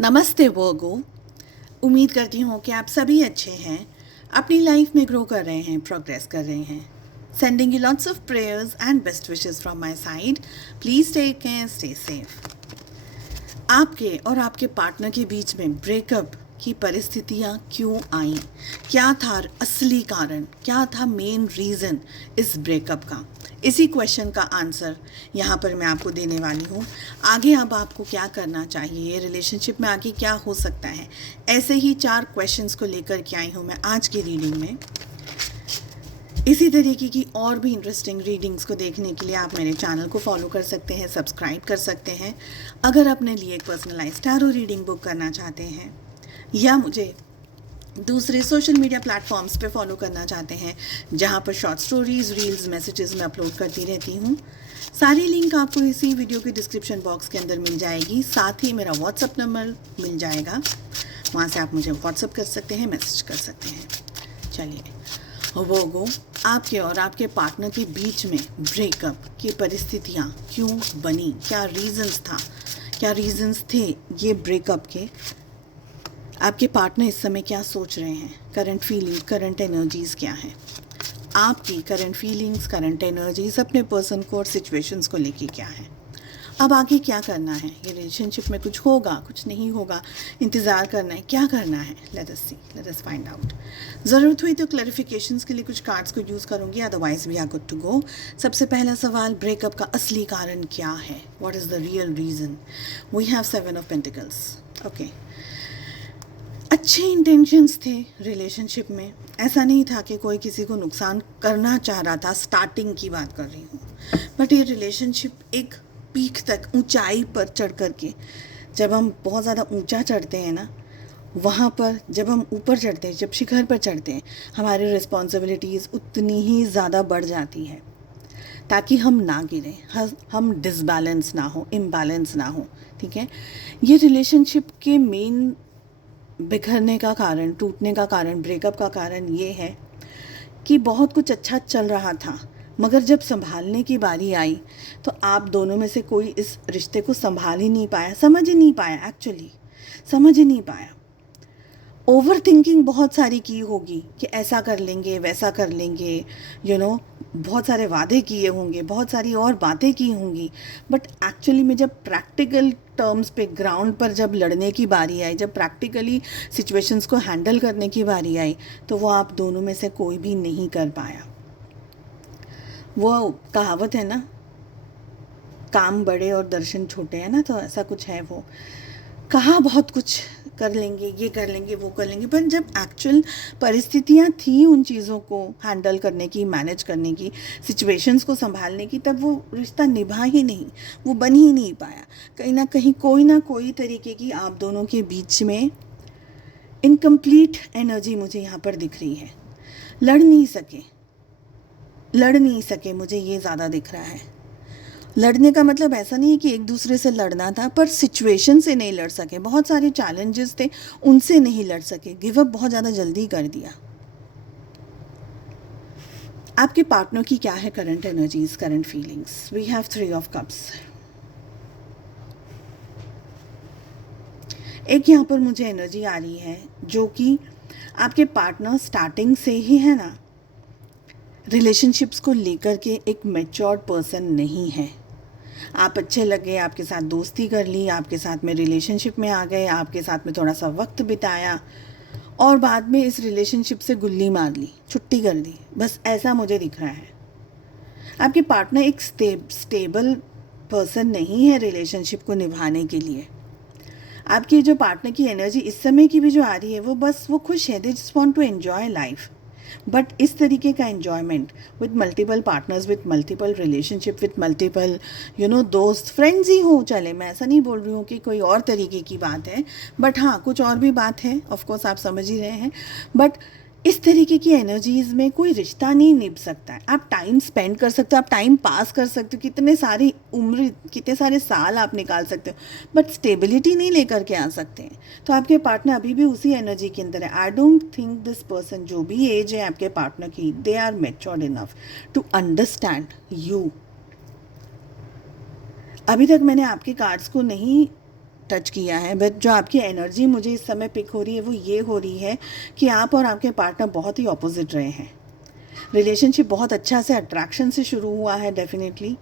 नमस्ते वर्गो। उम्मीद करती हूँ कि आप सभी अच्छे हैं, अपनी लाइफ में ग्रो कर रहे हैं, प्रोग्रेस कर रहे हैं। Sending you lots of prayers and best wishes from my side. Please take care, stay safe. आपके और आपके पार्टनर के बीच में ब्रेकअप की परिस्थितियाँ क्यों आईं? क्या था असली कारण? क्या था मेन रीज़न इस ब्रेकअप का? इसी क्वेश्चन का आंसर यहाँ पर मैं आपको देने वाली हूँ। आगे अब आपको क्या करना चाहिए, रिलेशनशिप में आगे क्या हो सकता है, ऐसे ही 4 क्वेश्चंस को लेकर के आई हूँ मैं आज की रीडिंग में। इसी तरीके की और भी इंटरेस्टिंग रीडिंग्स को देखने के लिए आप मेरे चैनल को फॉलो कर सकते हैं, सब्सक्राइब कर सकते हैं। अगर अपने लिए एक पर्सनलाइज्ड टैरो रीडिंग बुक करना चाहते हैं या मुझे दूसरे सोशल मीडिया प्लेटफॉर्म्स पे फॉलो करना चाहते हैं जहाँ पर शॉर्ट स्टोरीज, रील्स, मैसेजेस में अपलोड करती रहती हूँ, सारी लिंक आपको इसी वीडियो के डिस्क्रिप्शन बॉक्स के अंदर मिल जाएगी। साथ ही मेरा व्हाट्सअप नंबर मिल जाएगा, वहाँ से आप मुझे व्हाट्सअप कर सकते हैं, मैसेज कर सकते हैं। चलिए, वर्गो, आपके और आपके पार्टनर के बीच में ब्रेकअप की परिस्थितियाँ क्यों बनी? क्या रीजंस थे ये ब्रेकअप के? आपके पार्टनर इस समय क्या सोच रहे हैं? करंट फीलिंग, करंट एनर्जीज़ क्या हैं? आपकी करंट फीलिंग्स, करंट एनर्जीज़ अपने पर्सन को और सिचुएशंस को लेके क्या है? अब आगे क्या करना है? ये रिलेशनशिप में कुछ होगा, कुछ नहीं होगा, इंतज़ार करना है, क्या करना है? लेट अस सी, लेट अस फाइंड आउट। ज़रूरत हुई तो क्लैरिफिकेशंस के लिए कुछ कार्ड्स को यूज़ करूँगी, otherwise we are good to go. सबसे पहला सवाल, ब्रेकअप का असली कारण क्या है? What is the real reason? We have 7 of pentacles. Okay, अच्छे इंटेंशंस थे रिलेशनशिप में। ऐसा नहीं था कि कोई किसी को नुकसान करना चाह रहा था, स्टार्टिंग की बात कर रही हूँ। बट ये रिलेशनशिप एक पीक तक, ऊंचाई पर चढ़ कर के, जब हम बहुत ज़्यादा ऊंचा चढ़ते हैं ना, वहाँ पर जब हम ऊपर चढ़ते हैं, जब शिखर पर चढ़ते हैं, हमारी रिस्पॉन्सिबिलिटीज़ उतनी ही ज़्यादा बढ़ जाती है ताकि हम ना गिरें, हम डिसबैलेंस ना हो, इम्बैलेंस ना हो। ठीक है, ये रिलेशनशिप के मेन बिखरने का कारण, टूटने का कारण, ब्रेकअप का कारण ये है कि बहुत कुछ अच्छा चल रहा था, मगर जब संभालने की बारी आई तो आप दोनों में से कोई इस रिश्ते को संभाल ही नहीं पाया, समझ ही नहीं पाया, एक्चुअली समझ ही नहीं पाया। ओवर थिंकिंग बहुत सारी की होगी कि ऐसा कर लेंगे, वैसा कर लेंगे, बहुत सारे वादे किए होंगे, बहुत सारी और बातें की होंगी। बट एक्चुअली में जब प्रैक्टिकल टर्म्स पे, ग्राउंड पर जब लड़ने की बारी आई, जब प्रैक्टिकली सिचुएशंस को हैंडल करने की बारी आई, तो वो आप दोनों में से कोई भी नहीं कर पाया। वो कहावत है ना, काम बड़े और दर्शन छोटे, है ना, तो ऐसा कुछ है। वो कहा बहुत कुछ कर लेंगे, ये कर लेंगे, वो कर लेंगे, पर जब एक्चुअल परिस्थितियाँ थी उन चीज़ों को हैंडल करने की, मैनेज करने की, सिचुएशंस को संभालने की, तब वो रिश्ता निभा ही नहीं, वो बन ही नहीं पाया। कहीं ना कहीं कोई ना कोई तरीके की आप दोनों के बीच में इनकम्प्लीट एनर्जी मुझे यहाँ पर दिख रही है। लड़ नहीं सके, मुझे ये ज़्यादा दिख रहा है। लड़ने का मतलब ऐसा नहीं है कि एक दूसरे से लड़ना था, पर सिचुएशन से नहीं लड़ सके, बहुत सारे चैलेंजेस थे, उनसे नहीं लड़ सके, गिव अप बहुत ज़्यादा जल्दी कर दिया। आपके पार्टनर की क्या है current energies, current feelings? We have 3 of cups. एक यहाँ पर मुझे एनर्जी आ रही है जो कि आपके पार्टनर स्टार्टिंग से ही है ना, रिलेशनशिप्स को लेकर के एक मैच्योर्ड पर्सन नहीं है। आप अच्छे लगे, आपके साथ दोस्ती कर ली, आपके साथ में रिलेशनशिप में आ गए, आपके साथ में थोड़ा सा वक्त बिताया और बाद में इस रिलेशनशिप से गुल्ली मार ली, छुट्टी कर दी, बस ऐसा मुझे दिख रहा है। आपके पार्टनर एक स्टेबल पर्सन नहीं है रिलेशनशिप को निभाने के लिए। आपकी जो पार्टनर की एनर्जी इस समय की भी जो आ रही है, वो खुश है, they just want to enjoy life. But इस तरीके का enjoyment with multiple partners, with multiple relationship, with multiple दोस्त, फ्रेंड्स ही हो, चले, मैं ऐसा नहीं बोल रही हूँ कि कोई और तरीके की बात है, बट हाँ, कुछ और भी बात है, ऑफकोर्स आप समझ ही रहे हैं। बट इस तरीके की एनर्जीज़ में कोई रिश्ता नहीं निभ सकता है। आप टाइम स्पेंड कर सकते हो, आप टाइम पास कर सकते हो, कितने सारे साल आप निकाल सकते हो, बट स्टेबिलिटी नहीं लेकर के आ सकते हैं। तो आपके पार्टनर अभी भी उसी एनर्जी के अंदर है। I don't think this person, जो भी एज है आपके पार्टनर की, they are matured enough to understand you. अभी तक मैंने आपके कार्ड्स को नहीं टच किया है, बट जो आपकी एनर्जी मुझे इस समय पिक हो रही है वो ये हो रही है कि आप और आपके पार्टनर बहुत ही ऑपोजिट रहे हैं। रिलेशनशिप बहुत अच्छा से अट्रैक्शन से शुरू हुआ है, डेफिनेटली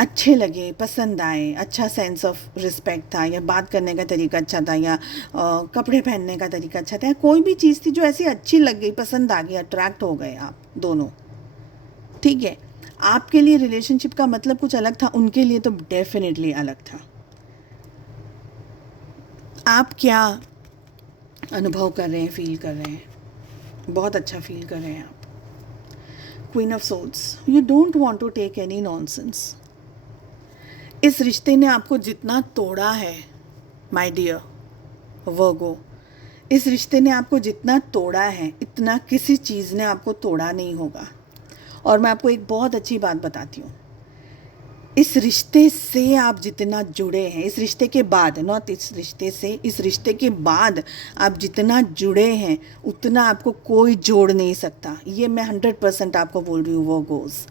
अच्छे लगे, पसंद आए, अच्छा सेंस ऑफ रिस्पेक्ट था, या बात करने का तरीका अच्छा था, या कपड़े पहनने का तरीका अच्छा था, या कोई भी चीज़ थी जो ऐसी अच्छी लग गई, पसंद आ गई, अट्रैक्ट हो गए आप दोनों। ठीक है, आपके लिए रिलेशनशिप का मतलब कुछ अलग था, उनके लिए तो डेफिनेटली अलग था। आप क्या अनुभव कर रहे हैं, फील कर रहे हैं? बहुत अच्छा फील कर रहे हैं आप। Queen of souls, you don't want to take any nonsense. इस रिश्ते ने आपको जितना तोड़ा है माय डियर वर्गो, इस रिश्ते ने आपको जितना तोड़ा है इतना किसी चीज़ ने आपको तोड़ा नहीं होगा। और मैं आपको एक बहुत अच्छी बात बताती हूँ, इस रिश्ते से आप जितना जुड़े हैं, इस रिश्ते के बाद, नॉट इस रिश्ते से, इस रिश्ते के बाद आप जितना जुड़े हैं उतना आपको कोई जोड़ नहीं सकता। ये मैं 100% आपको बोल रही हूँ वर्गोस।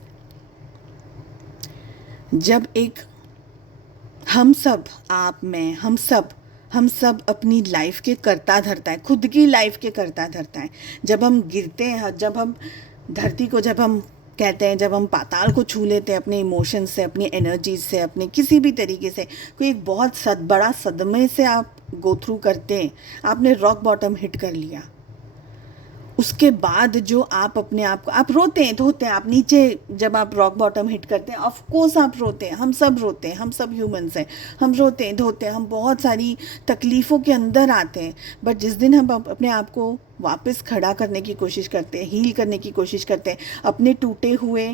जब एक हम सब, आप, मैं, हम सब अपनी लाइफ के करता धरता है, खुद की लाइफ के करता धरता है। जब हम गिरते हैं, जब हम धरती को, जब हम कहते हैं, जब हम पाताल को छू लेते हैं अपने इमोशंस से, अपनी एनर्जी से, अपने किसी भी तरीके से, कोई एक बहुत बड़ा सदमे से आप गो थ्रू करते हैं, आपने रॉक बॉटम हिट कर लिया, उसके बाद जो आप अपने आप को, आप रोते हैं, धोते हैं, आप नीचे जब आप रॉक बॉटम हिट करते हैं, ऑफ कोर्स आप रोते हैं, हम सब रोते हैं, हम सब ह्यूमंस हैं, हम रोते हैं, धोते हैं, हम बहुत सारी तकलीफ़ों के अंदर आते हैं। बट जिस दिन हम अपने आप को वापस खड़ा करने की कोशिश करते हैं, हील करने की कोशिश करते हैं, अपने टूटे हुए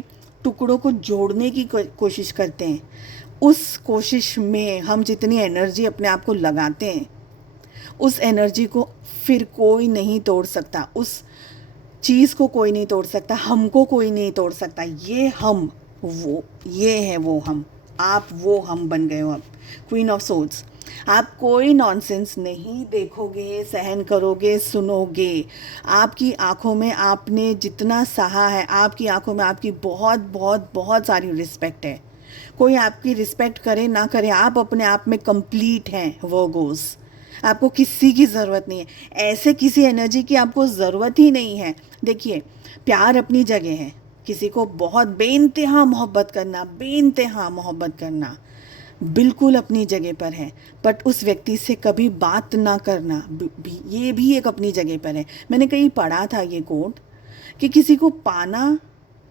टुकड़ों को जोड़ने की कोशिश करते हैं, उस कोशिश में हम जितनी एनर्जी अपने आप को लगाते हैं, उस एनर्जी को फिर कोई नहीं तोड़ सकता, उस चीज़ को कोई नहीं तोड़ सकता, हमको कोई नहीं तोड़ सकता। ये हम, वो, ये है वो हम, आप वो हम बन गए हो अब। क्वीन ऑफ सोल्स, आप कोई नॉनसेंस नहीं देखोगे, सहन करोगे, सुनोगे। आपकी आंखों में आपने जितना सहा है, आपकी आंखों में आपकी बहुत बहुत बहुत सारी रिस्पेक्ट है। कोई आपकी रिस्पेक्ट करे ना करे, आप अपने आप में कंप्लीट हैं वर्गोस। आपको किसी की ज़रूरत नहीं है, ऐसे किसी एनर्जी की आपको ज़रूरत ही नहीं है। देखिए, प्यार अपनी जगह है, किसी को बहुत बेइंतहा मोहब्बत करना, बेइंतहा मोहब्बत करना बिल्कुल अपनी जगह पर है, बट उस व्यक्ति से कभी बात ना करना ये भी एक अपनी जगह पर है। मैंने कहीं पढ़ा था ये कोट कि किसी को पाना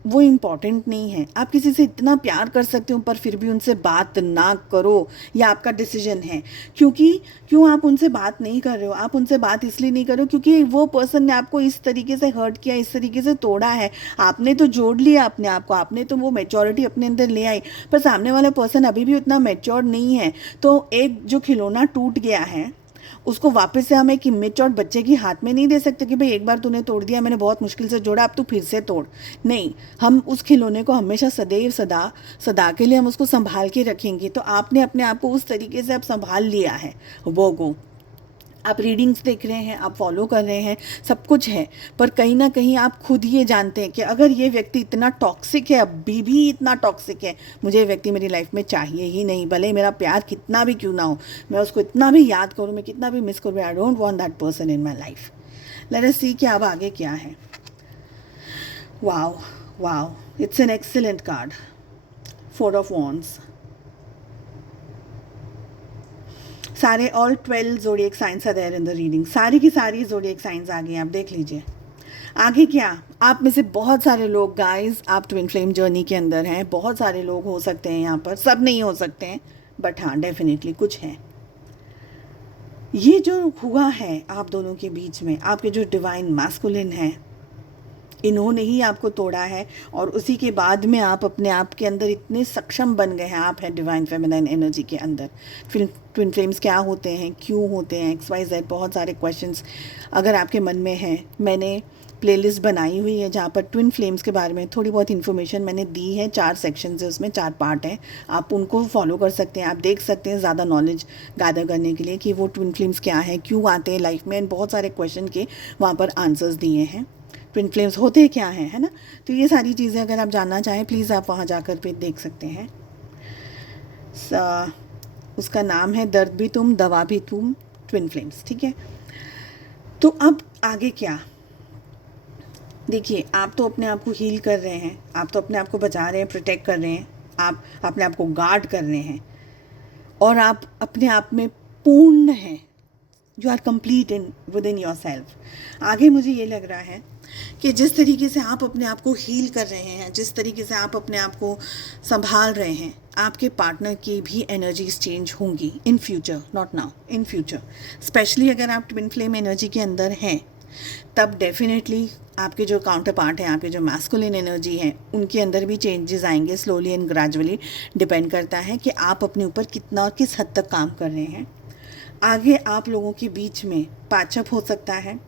वो इम्पॉर्टेंट नहीं है, आप किसी से इतना प्यार कर सकते हो पर फिर भी उनसे बात ना करो, ये आपका डिसीजन है। क्यों आप उनसे बात नहीं कर रहे हो? आप उनसे बात इसलिए नहीं कर रहे हो क्योंकि वो पर्सन ने आपको इस तरीके से हर्ट किया, इस तरीके से तोड़ा है। आपने तो जोड़ लिया अपने आप को, आपने तो वो मैच्योरिटी अपने अंदर ले आई, पर सामने वाला पर्सन अभी भी उतना मैच्योर नहीं है। तो एक जो खिलौना टूट गया है उसको वापस से हम एक इमेच्योर बच्चे के हाथ में नहीं दे सकते कि भाई एक बार तूने तोड़ दिया, मैंने बहुत मुश्किल से जोड़ा, अब तू फिर से तोड़। नहीं, हम उस खिलौने को हमेशा सदैव सदा सदा के लिए हम उसको संभाल के रखेंगे। तो आपने अपने आप को उस तरीके से अब संभाल लिया है वो आप रीडिंग्स देख रहे हैं, आप फॉलो कर रहे हैं, सब कुछ है, पर कहीं ना कहीं आप खुद ये जानते हैं कि अगर ये व्यक्ति इतना टॉक्सिक है, अभी भी इतना टॉक्सिक है, मुझे ये व्यक्ति मेरी लाइफ में चाहिए ही नहीं, भले मेरा प्यार कितना भी क्यों ना हो, मैं उसको इतना भी याद करूँ, मैं कितना भी मिस करूँ, I don't want that person in my life. Let us see कि अब आगे क्या है। Wow wow, it's an excellent card, 4 of wands. सारे all 12 zodiac signs are there in the reading, सारी की सारी ज़ोडिएक साइंस आ गई हैं, आप देख लीजिए। आगे क्या, आप में से बहुत सारे लोग गाइस, आप ट्विन फ्लेम जर्नी के अंदर हैं, बहुत सारे लोग हो सकते हैं यहाँ पर, सब नहीं हो सकते हैं, बट हाँ डेफिनेटली कुछ हैं। ये जो हुआ है आप दोनों के बीच में, आपके जो डिवाइन मैस्कुलिन है, इन्होंने ही आपको तोड़ा है, और उसी के बाद में आप अपने आप के अंदर इतने सक्षम बन गए हैं। आप हैं डिवाइन फेमिनाइन एनर्जी के अंदर। फिर ट्विन फ्लेम्स क्या होते हैं, क्यों होते हैं, XYZ, बहुत सारे क्वेश्चंस अगर आपके मन में हैं, मैंने प्लेलिस्ट बनाई हुई है जहाँ पर ट्विन फ्लेम्स के बारे में थोड़ी बहुत इन्फॉर्मेशन मैंने दी है। 4 सेक्शंस है, उसमें 4 पार्ट हैं, आप उनको फॉलो कर सकते हैं। आप देख सकते हैं ज़्यादा नॉलेज गैदर करने के लिए कि वो ट्विन फ्लेम्स क्या है, क्यों आते हैं लाइफ में, बहुत सारे क्वेश्चन के वहाँ पर आंसर्स दिए हैं। ट्विन फ्लेम्स होते क्या हैं, है ना। तो ये सारी चीज़ें अगर आप जानना चाहें, प्लीज़ आप वहाँ जाकर फिर देख सकते हैं। उसका नाम है दर्द भी तुम दवा भी तुम, ट्विन फ्लेम्स, ठीक है। तो अब आगे क्या, देखिए आप तो अपने आप को हील कर रहे हैं, आप तो अपने आप को बचा रहे हैं, प्रोटेक्ट कर रहे हैं, आप अपने आप को गार्ड कर रहे हैं और आप अपने आप में पूर्ण हैं। You are complete in within yourself. आगे मुझे ये लग रहा है कि जिस तरीके से आप अपने आप को हील कर रहे हैं, जिस तरीके से आप अपने आप को संभाल रहे हैं, आपके पार्टनर की भी एनर्जीज चेंज होंगी in future, not now, in future. Specially अगर आप ट्विन फ्लेम एनर्जी के अंदर हैं, तब डेफिनेटली आपके जो काउंटर पार्ट हैं, आपके जो मैस्कुलिन एनर्जी है, उनके अंदर भी चेंजेस आएंगे स्लोली एंड ग्रेजुअली। डिपेंड करता है कि आप अपने ऊपर कितना और किस हद तक काम कर रहे हैं। आगे आप लोगों के बीच में पैचअप हो सकता है,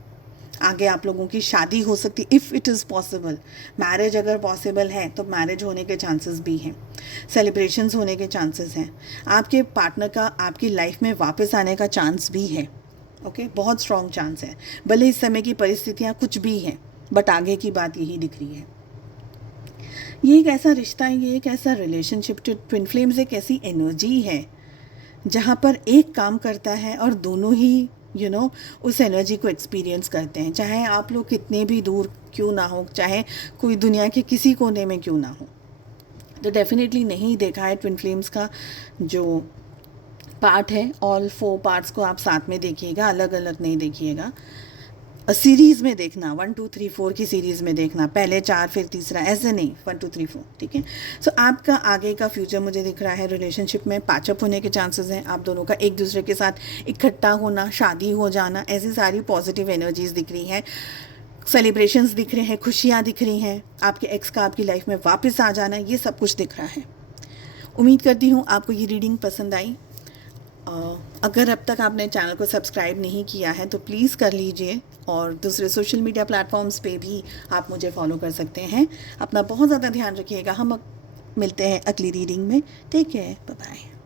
आगे आप लोगों की शादी हो सकती है if it is possible. Marriage अगर पॉसिबल है तो मैरिज होने के चांसेस भी हैं, सेलिब्रेशंस होने के चांसेस हैं, आपके पार्टनर का आपकी लाइफ में वापस आने का चांस भी है। ओके, बहुत स्ट्रॉन्ग चांस है, भले इस समय की परिस्थितियाँ कुछ भी हैं, बट आगे की बात यही दिख रही है। ये एक ऐसा रिश्ता है, ये एक ऐसा रिलेशनशिप, ट्विन फ्लेम्स एक ऐसी एनर्जी है जहाँ पर एक काम करता है और दोनों ही उस एनर्जी को एक्सपीरियंस करते हैं, चाहे आप लोग कितने भी दूर क्यों ना हो, चाहे कोई दुनिया के किसी कोने में क्यों ना हो। तो डेफिनेटली नहीं देखा है ट्विन फ्लेम्स का जो पार्ट है, ऑल 4 पार्ट्स को आप साथ में देखिएगा, अलग अलग नहीं देखिएगा। सीरीज़ में देखना, 1 2 3 4 की सीरीज़ में देखना, पहले 4 फिर तीसरा, ऐसे नहीं 1 2 3 4, ठीक है। सो आपका आगे का फ्यूचर मुझे दिख रहा है, रिलेशनशिप में पैचअप होने के चांसेस हैं, आप दोनों का एक दूसरे के साथ इकट्ठा होना, शादी हो जाना, ऐसी सारी पॉजिटिव एनर्जीज दिख रही हैं, सेलिब्रेशंस दिख रहे हैं, खुशियाँ दिख रही हैं, आपके एक्स का आपकी लाइफ में वापस आ जाना, ये सब कुछ दिख रहा है। उम्मीद करती हूँ आपको ये रीडिंग पसंद आई। अगर अब तक आपने चैनल को सब्सक्राइब नहीं किया है तो प्लीज़ कर लीजिए, और दूसरे सोशल मीडिया प्लेटफॉर्म्स पे भी आप मुझे फॉलो कर सकते हैं। अपना बहुत ज़्यादा ध्यान रखिएगा। हम मिलते हैं अगली रीडिंग में। Take care, bye bye.